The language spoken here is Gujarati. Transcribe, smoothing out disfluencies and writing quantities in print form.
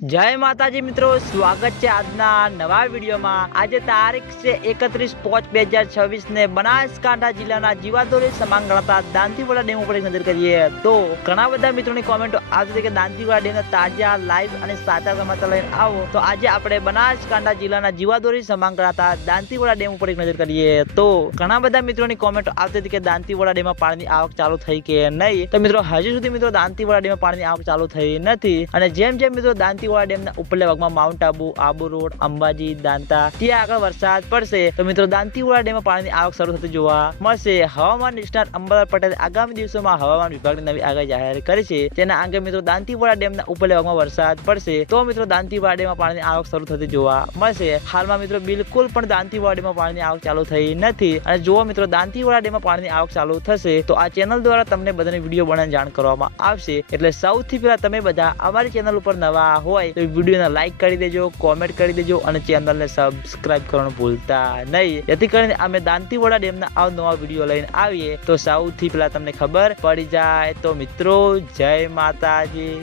જય માતાજી મિત્રો, સ્વાગત છે આજના નવા વિડીયોમાં। આજે તારીખ છે 31/5/2026 ને બનાસકાંઠા જિલ્લાના જીવાદોરી સમાન ગણાતા દાંતીવાડા ડેમ ઉપર એક નજર કરીએ તો ઘણા બધા મિત્રોની કોમેન્ટો આવતી હતી કે દાંતીવાડા ડેમના તાજા લાઈવ અને સાચા સમાચાર લઈને આવો। તો આજે આપણે બનાસકાંઠા જિલ્લાના જીવાદોરી સમાન ગણાતા દાંતીવાડા ડેમ ઉપર એક નજર કરીએ તો ઘણા બધા મિત્રોની કોમેન્ટો આવતી હતી કે દાંતીવાડા ડેમમાં પાણીની આવક ચાલુ થઈ કે નહીં। તો મિત્રો હજુ સુધી મિત્રો દાંતીવાડા ડેમમાં પાણીની આવક ચાલુ થઈ નથી અને જેમ જેમ મિત્રો દાંતીવાડા ડેમના ઉપરના ભાગમાં માઉન્ટ આબુ, આબુ રોડ, અંબાજી, દાંતા ત્યાં આગળ વરસાદ પડશે તો મિત્રો દાંતીવાડા ડેમમાં પાણીની આવક શરૂ થતી જોવા મળશે। હવામાન નિષ્ણાત અંબાલાલ પટેલ આગામી દિવસોમાં હવામાન વિભાગની નવી આગાહી જાહેર કરી છે। તેના અંગે મિત્રો દાંતીવાડા ડેમના ઉપરના ભાગમાં વરસાદ પડશે તો મિત્રો દાંતીવાડા ડેમમાં પાણીની આવક શરૂ થતી જોવા મળશે। હાલમાં મિત્રો બિલકુલ પણ દાંતીવાડા ડેમમાં પાણીની આવક ચાલુ થઈ નથી અને જો મિત્રો દાંતીવાડા ડેમમાં પાણીની આવક ચાલુ થશે તો આ ચેનલ દ્વારા તમને બધાની વિડીયો બનાવીને જાણ કરવામાં આવશે। એટલે સૌથી પહેલા તમે બધા અમારી ચેનલ ઉપર નવા હોય તો વિડીયોને લાઈક કરી દેજો, કોમેન્ટ કરી દેજો અને ચેનલને સબસ્ક્રાઇબ કરવાનું ભૂલતા નહીં, જેથી કરીને અમે દાંતીવાડા ડેમના અવનવા વિડીયો લઈને આવીએ તો સૌથી પહેલા તમને ખબર પડી જાય। તો મિત્રો જય માતાજી।